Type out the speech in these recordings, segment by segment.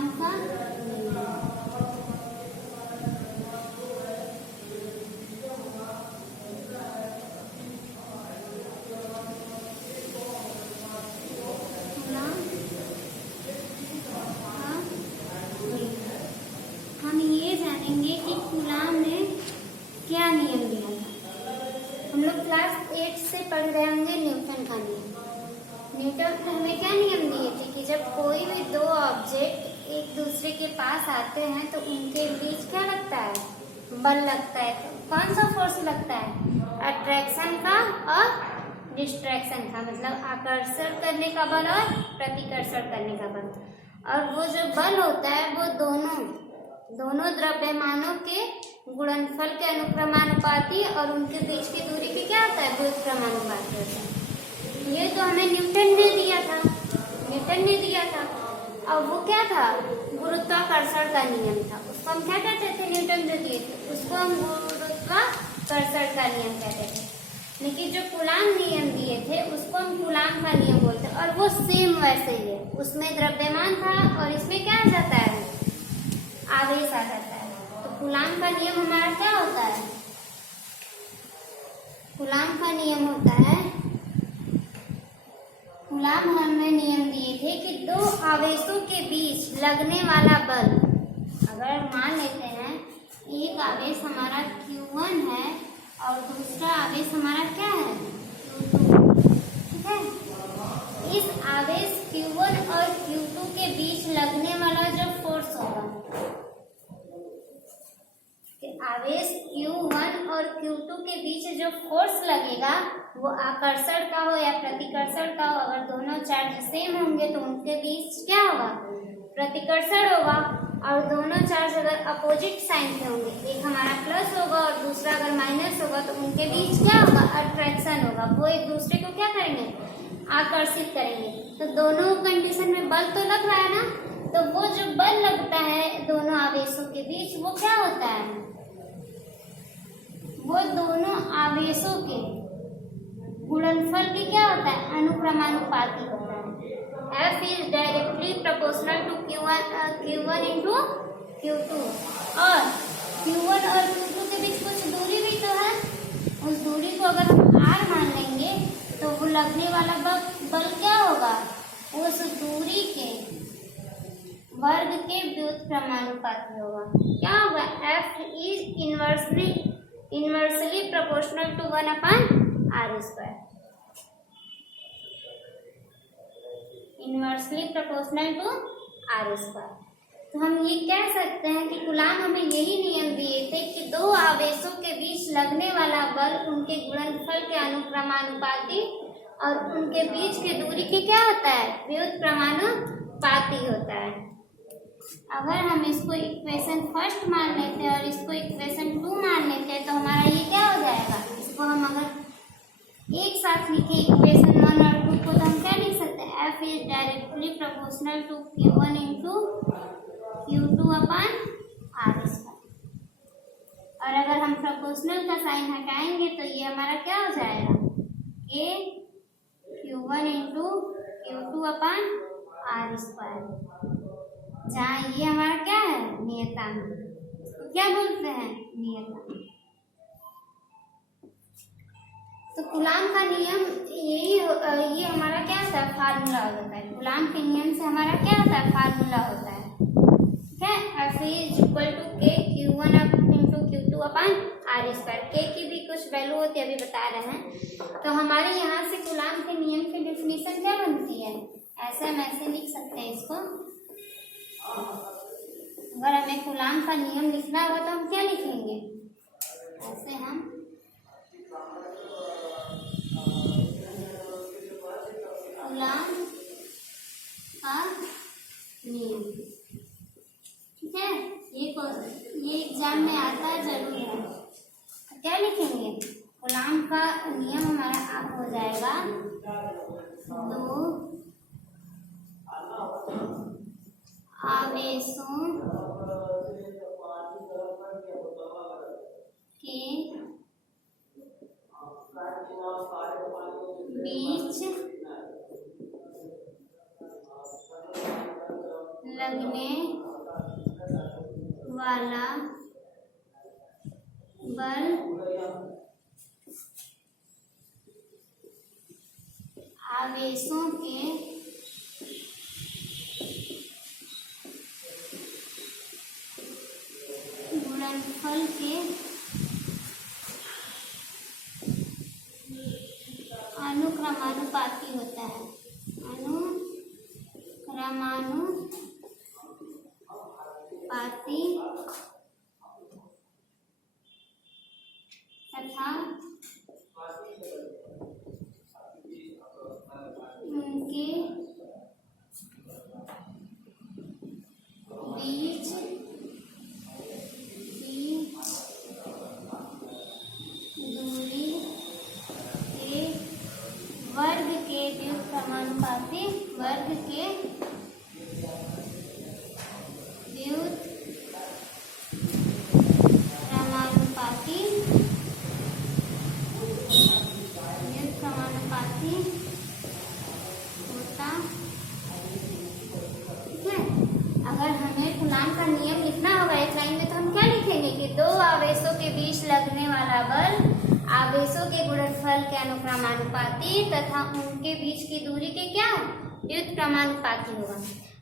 गुलाम का हम ये जानेंगे कि कूलाम ने क्या नियम दिया था। हम लोग क्लास 8 से पढ़ रहे होंगे न्यूटन का नियम। न्यूटन ने हमें क्या नियम दिए थे कि जब कोई भी दो ऑब्जेक्ट एक दूसरे के पास आते हैं तो उनके बीच क्या लगता है, बल लगता है। तो कौन सा फोर्स लगता है, अट्रैक्शन का और डिस्ट्रैक्शन का, मतलब आकर्षण करने का बल और प्रतिकर्षण करने का बल। और वो जो बल होता है वो दोनों द्रव्यमानों के गुणनफल के अनुक्रमानुपाती और उनके बीच की दूरी की क्या होता है, व्युत्क्रमानुपाती होता है। ये तो हमें न्यूटन ने दिया था। और वो क्या था, गुरुत्वाकर्षण का नियम था। उसको हम क्या कहते थे, न्यूटन जो दिए थे उसको हम गुरुत्वाकर्षण का नियम कहते थे। लेकिन जो कूलाम नियम दिए थे उसको हम कूलाम का नियम बोलते हैं। और वो सेम वैसे ही है, उसमें द्रव्यमान था और इसमें क्या आ जाता है, आवेश आ जाता है। तो कूलाम का नियम हमारा क्या होता है, कूलाम का नियम होता है, कूलाम हमें नियम दिए थे कि दो आवेशों के बीच लगने वाला बल, अगर मान लेते हैं एक आवेश हमारा Q1 है और दूसरा आवेश हमारा क्या है, Q2, ठीक है। इस आवेश Q1 और Q2 के बीच लगने वाला जो फोर्स होगा, आवेश Q1 और Q2 के बीच जो फोर्स लगेगा वो आकर्षण का हो या प्रतिकर्षण का हो, अगर दोनों चार्ज सेम होंगे तो उनके बीच क्या होगा, प्रतिकर्षण होगा। और दोनों चार्ज अगर अपोजिट साइन के होंगे, एक हमारा प्लस होगा और दूसरा अगर माइनस होगा, तो उनके बीच क्या होगा, अट्रैक्शन होगा। वो एक दूसरे को क्या करेंगे, आकर्षित करेंगे। तो दोनों कंडीशन में बल तो लग रहा है ना, तो वो जो बल लगता है दोनों आवेशों के बीच वो क्या होता है, वो दोनों आवेशों के गुणनफल की क्या होता है, अनुक्रमानुपाती होता है। F is directly proportional to Q1 into Q2। और Q1 और Q2 के बीच कुछ दूरी भी तो है, उस दूरी को अगर हम R मान लेंगे तो वो लगने वाला बल क्या होगा, उस दूरी के वर्ग के व्युत्क्रमानुपाती होगा। क्या होगा, F is inversely proportional to 1/r²। Inversely proportional to r²। तो हम ये कह सकते हैं कि कूलाम हमें यही नियम दिए थे कि दो आवेशों के बीच लगने वाला बल उनके गुणनफल के अनुक्रमानुपाती और उनके बीच की दूरी की क्या होता है, व्युत्क्रमानुपाती होता है। अगर हम इसको इक्वेशन फर्स्ट मान लेते हैं और इसको इक्वेशन 2 मान लेते हैं तो हमारा ये क्या हो जाएगा, इसको हम अगर एक साथ लिखे इक्वेशन 1 और 2 को, तो हम क्या लिख सकते हैं, F is directly proportional to Q1 into Q2/r²। और अगर हम प्रोपोर्शनल का साइन हटाएंगे तो ये हमारा क्या हो जाएगा, K Q1 into Q2/r²। जहाँ ये हमारा क्या है, नियतांक, क्या बोलते हैं, नियतांक। तो कूलाम का नियम ये हमारा क्या होता है, फार्मूला होता है। कूलाम के नियम से हमारा क्या होता है, फार्मूला होता है, ठीक है। F is equal to K Q1 into Q2/r²। K की भी कुछ वैल्यू होती है, अभी बता रहे हैं। तो हमारे यहाँ से कूलाम के नियम की डेफिनेशन क्या बनती है, ऐसे हम ऐसे लिख सकते हैं इसको। अगर हमें कूलाम का नियम लिखना होगा तो हम क्या लिखेंगे, ऐसे हम कूलाम का नियम, ठीक है। ये एग्जाम में आता जरूर है। तो क्या लिखेंगे, कूलाम का नियम हमारा आप हो जाएगा, दो आवेशों के बीच लगने वाला बल आवेशों के गुणनफल के अनुक्रमानुपाती होता है। अनुक्रमानुपाती तथा उनके बीच की दूरी के वर्ग के व्युत्क्रमानुपाती होता है। अगर हमें कूलाम का नियम लिखना होगा एक लाइन में तो हम क्या लिखेंगे कि दो आवेशों के बीच लगने वाला बल आवेशों के गुणनफल के अनुक्रमानुपाती तथा उनके बीच की दूरी के क्या व्युत्क्रमानुपाती होगा।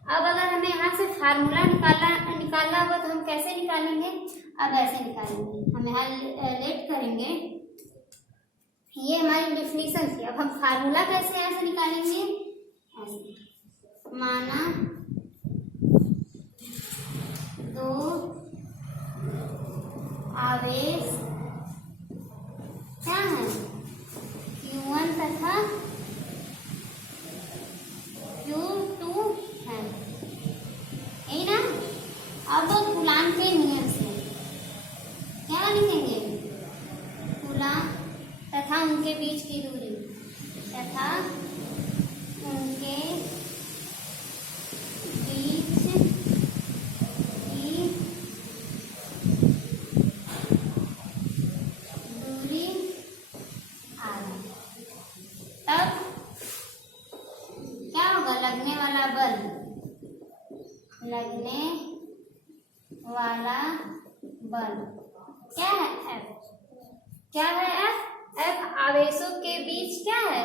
अब अगर हमें यहाँ से फार्मूला निकालना होगा तो हम कैसे निकालेंगे? अब ऐसे निकालेंगे, हम यहाँ लेट करेंगे, ये हमारी डेफिनेशन थी। अब हम फार्मूला कैसे ऐसे निकालेंगे? ऐसे माना दो आवेश क्या है Q1 तथा Q2 है, यही ना। अब कूलाम के नियम से क्या लिखेंगे? कूलाम तथा उनके बीच की दूरी तथा उनके बीच की दूरी R। तब क्या होगा? लगने वाला बल क्या है? F। क्या है F? F आवेशों के बीच क्या है?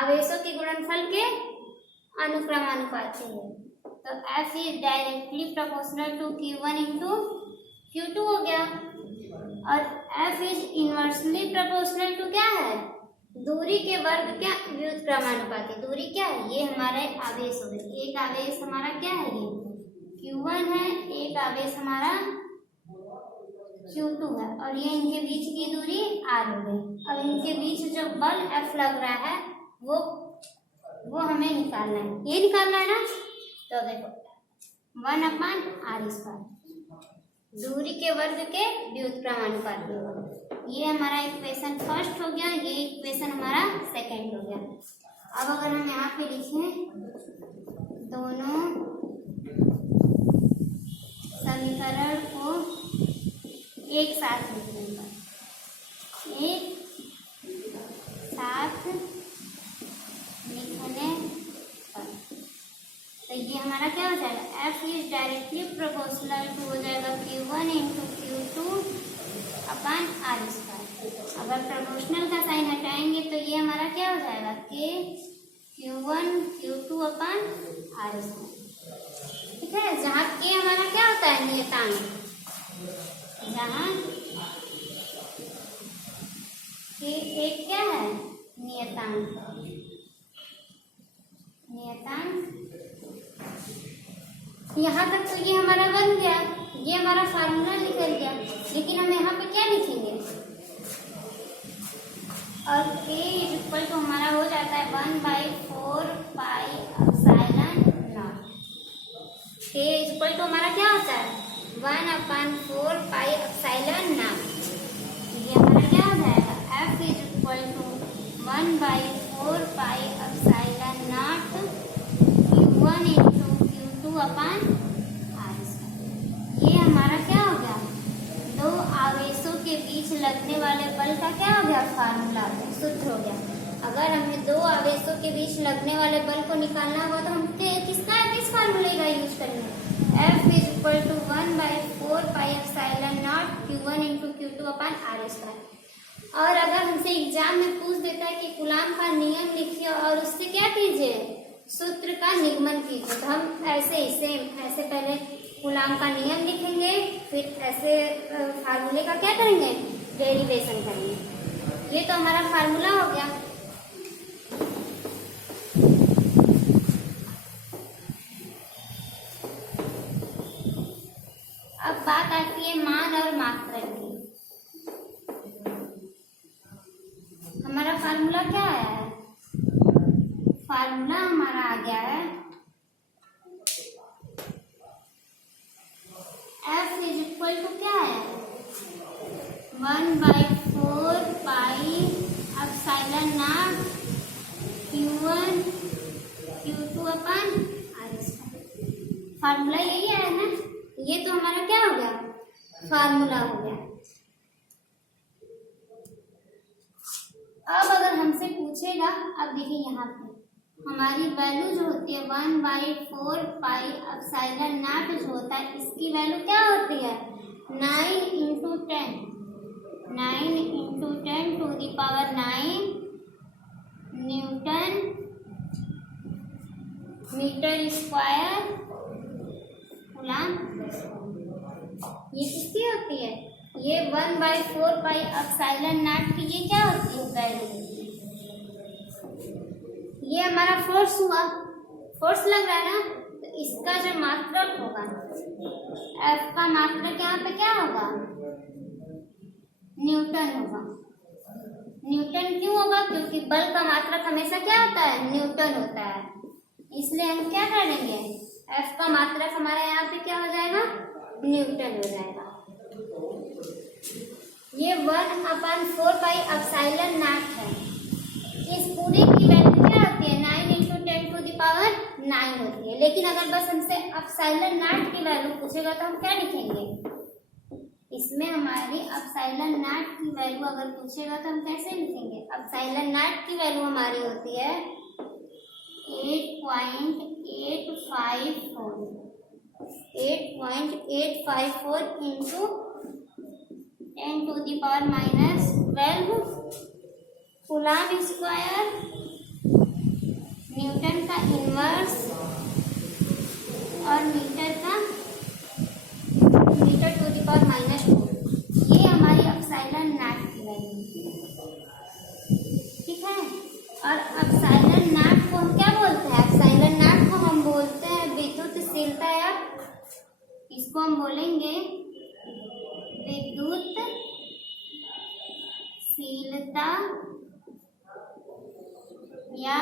आवेशों के गुणनफल के अनुक्रमानुपाती है। तो F is directly proportional to Q1 into Q2 हो गया, और F is inversely proportional to क्या है? दूरी के वर्ग क्या व्युत्क्रमानुपाती। दूरी क्या है? ये हमारे आवेश हो गए। एक आवेश हमारा क्या है? ये Q1 है, एक आवेश हमारा Q2 है, और ये इनके बीच की दूरी R हो गई। अब इनके बीच जो बल F लग रहा है वो हमें निकालना है, ये निकालना है ना। तो देखो 1/r², दूरी के वर्ग के व्युत्क्रमानुपाती होगा। ये हमारा इक्वेशन फर्स्ट हो गया, ये इक्वेशन हमारा सेकंड हो गया। अब अगर हम यहाँ पे लिखें दोनों समीकरण को एक साथ लिखने पर, एक साथ लिखने पर, तो ये हमारा क्या हो जाएगा? F is directly proportional to हो जाएगा Q1 इंटू Q2/r²। अगर प्रोपोर्शनल का साइन हटाएंगे तो ये हमारा क्या हो जाएगा? K Q1 Q2/r²। ठीक है, जहाँ K हमारा क्या होता है? नियतांक। जहाँ K एक क्या है? नियतांक। यहाँ तक तो ये हमारा बन गया, ये हमारा फार्मूला निकल गया। लेकिन हम यहाँ पे क्या लिखेंगे? और K इक्वल टू हमारा हो जाता है 1/4πε0। K इक्वल टू हमारा क्या होता है? 1/4πε0। ये हमारा क्या हो जाएगा? F equal to 1/4πε0 Q1 into Q2/r²। ये हमारा क्या हो गया? दो आवेशों के बीच लगने वाले बल का क्या हो गया? फार्मूला सूत्र हो गया। अगर हमें दो आवेशों के बीच लगने वाले बल को निकालना होगा तो हम किस फार्मूले का यूज करेंगे? F is equal to 1/4 pi epsilon naught Q1 into Q2 upon R square. और अगर हमसे एग्जाम में पूछ देता है कि कूलाम का नियम लिखिए और उससे क्या कीजिए, सूत्र का निगमन कीजिए, तो हम ऐसे पहले कूलाम का नियम लिखेंगे, फिर ऐसे फार्मूले का क्या करेंगे, डेरिवेशन करेंगे। ये तो हमारा फार्मूला हो गया। अब बात आती है मान और मात्रा की। हमारा फार्मूला क्या आया है? फार्मूला हमारा आ गया है F इज इक्वल टू क्या है, 1/4 pi epsilon naught Q1 Q2 upon R square. Formula यही आया ना, ये तो हमारा क्या हो गया, फार्मूला हो गया। अब अगर हमसे पूछेगा, अब देखिए यहाँ पे हमारी वैल्यू जो होती है 1/4 पाई एप्सिलॉन नॉट जो होता है, इसकी वैल्यू क्या होती है, 9 into 10 to the power 9 newton metre square coulomb. ये किसकी होती है, ये 1/4 पाई एप्सिलॉन नॉट की ये क्या होती है वैल्यू। ये हमारा फोर्स हुआ, फोर्स लग रहा है ना, तो इसका जो मात्रक होगा, F का मात्रक यहाँ पे क्या होगा, न्यूटन होगा। न्यूटन क्यों होगा, क्योंकि बल का मात्रक हमेशा क्या होता है, न्यूटन होता है। इसलिए हम क्या करेंगे, F का मात्रक हमारा यहाँ पे क्या हो जाएगा, न्यूटन हो जाएगा। ये 1/4 पाई एप्सिलॉन नॉट है। इस पूरे की वैल्यू क्या होती है, 9 इंटू 10 टू द पावर 9 होती है। लेकिन अगर बस हमसे एप्सिलॉन नॉट की वैल्यू पूछेगा तो हम क्या लिखेंगे, इसमें हमारी एप्सिलॉन नॉट की वैल्यू अगर पूछेगा तो हम कैसे लिखेंगे। एप्सिलॉन नॉट की वैल्यू हमारी होती है 8.854 into 10 to the power -12 coulomb square newton का इनवर्स और मीटर टू द पावर -2। ये हमारी एप्सिलॉन नॉट की वैल्यू, ठीक है। और एप्सिलॉन नॉट को हम क्या बोलते हैं, एप्सिलॉन नॉट को हम बोलते हैं विद्युतशीलता, या इसको हम बोलेंगे विद्युतशीलता या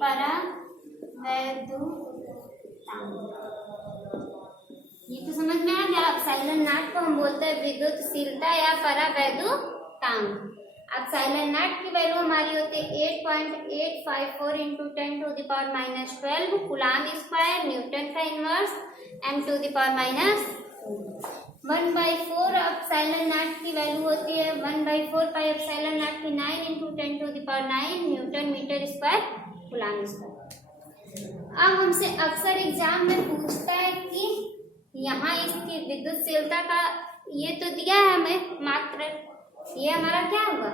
परावैद्युतांक। ये तो समझ में आ गया, एप्सिलॉन नॉट को हम बोलते हैं विद्युतशीलता या परावैद्युतांक। एप्सिलॉन नॉट की वैल्यू हमारी होती है 8.854 into 10 to the power -12 coulomb square newton का inverse m to the power -2। 1/4 epsilon naught की वैल्यू होती है 1/4 पाई एप्सिलॉन नॉट की 9 into 10 to the power 9 newton metre square coulomb square. अब हमसे अक्सर एग्जाम में पूछता है कि यहाँ इसकी विद्युतशीलता का ये तो दिया है हमें मात्रक, ये हमारा क्या होगा,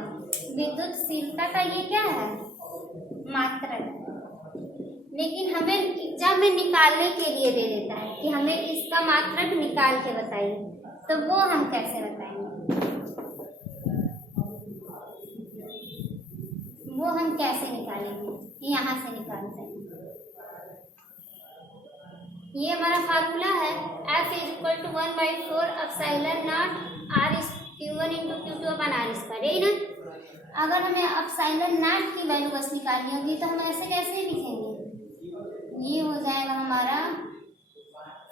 विद्युतशीलता का ये क्या है, मात्रक। लेकिन हमें एग्जाम में निकालने के लिए दे देता है कि हमें इसका मात्रक निकाल के बताइए, तो वो हम कैसे बताएंगे, वो हम कैसे निकालेंगे, यहाँ से निकालते हैं। ये हमारा फार्मूला है F is equal to 1/4 epsilon naught R Q1 into Q2 upon R square, यही ना। अगर हमें एप्सिलॉन नॉट की वैल्यू बस निकालनी होगी तो हम ऐसे कैसे लिखेंगे, ये हो जाएगा हमारा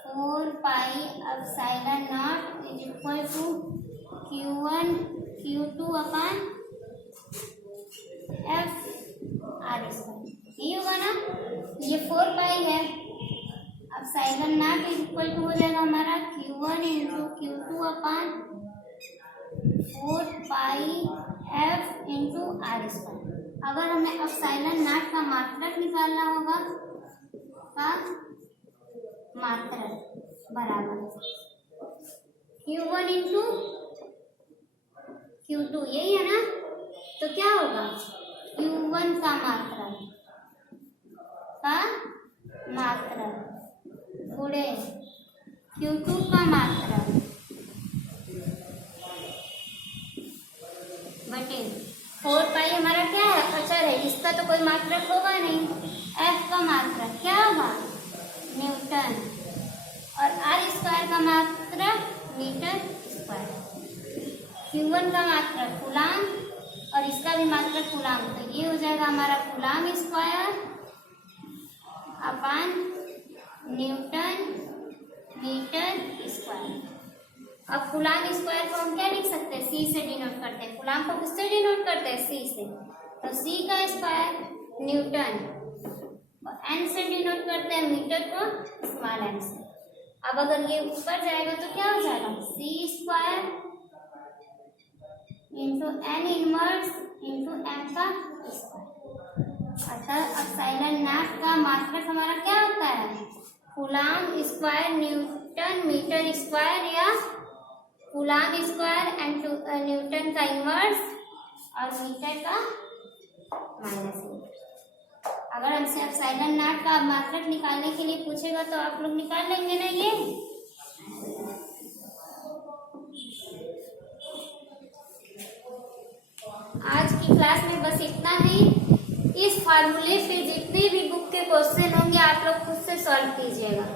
4 pi epsilon naught is equal to Q1 Q2 upon F R square, ये होगा ना। ये 4 पाई है, epsilon naught is equal to हो जाएगा हमारा Q1 into Q2 upon 4 pi F into R square. अगर हमें एप्सिलॉन नॉट का मात्रक निकालना होगा, का मात्रक बराबर Q1 इंटू Q2, यही है ना। तो क्या होगा, Q1 का मात्रक गुणे Q2 का मात्रक बटे 4 पाई हमारा क्या है, अचर है, इसका तो कोई मात्रक होगा नहीं। F का मात्रक क्या होगा, न्यूटन, और आर स्क्वायर का मात्रक मीटर स्क्वायर। Q1 का मात्रक कूलाम और इसका भी मात्रक कूलाम, तो ये हो जाएगा हमारा coulomb square upon newton metre square. अब कूलाम स्क्वायर को हम क्या लिख सकते हैं, C से डिनोट करते हैं। कूलाम को किससे डिनोट करते हैं, C से, तो C का स्क्वायर न्यूटन, और N से डिनोट करते हैं मीटर को स्मॉल n से। अब अगर ये ऊपर जाएगा तो क्या हो जाएगा, C square into N inverse into M का स्क्वायर। अतः एप्सिलॉन नॉट का मात्रक हमारा क्या होता है, coulomb square newton metre square, या कूलाम स्क्वायर न्यूटन का इनवर्स और मीटर का माइनस मीटर। अगर हमसे एप्सिलॉन नॉट का मात्रक निकालने के लिए पूछेगा तो आप लोग निकाल लेंगे ना ये। आज की क्लास में बस इतना ही। इस फार्मूले से जितने भी बुक के क्वेश्चन होंगे आप लोग खुद से सॉल्व कीजिएगा।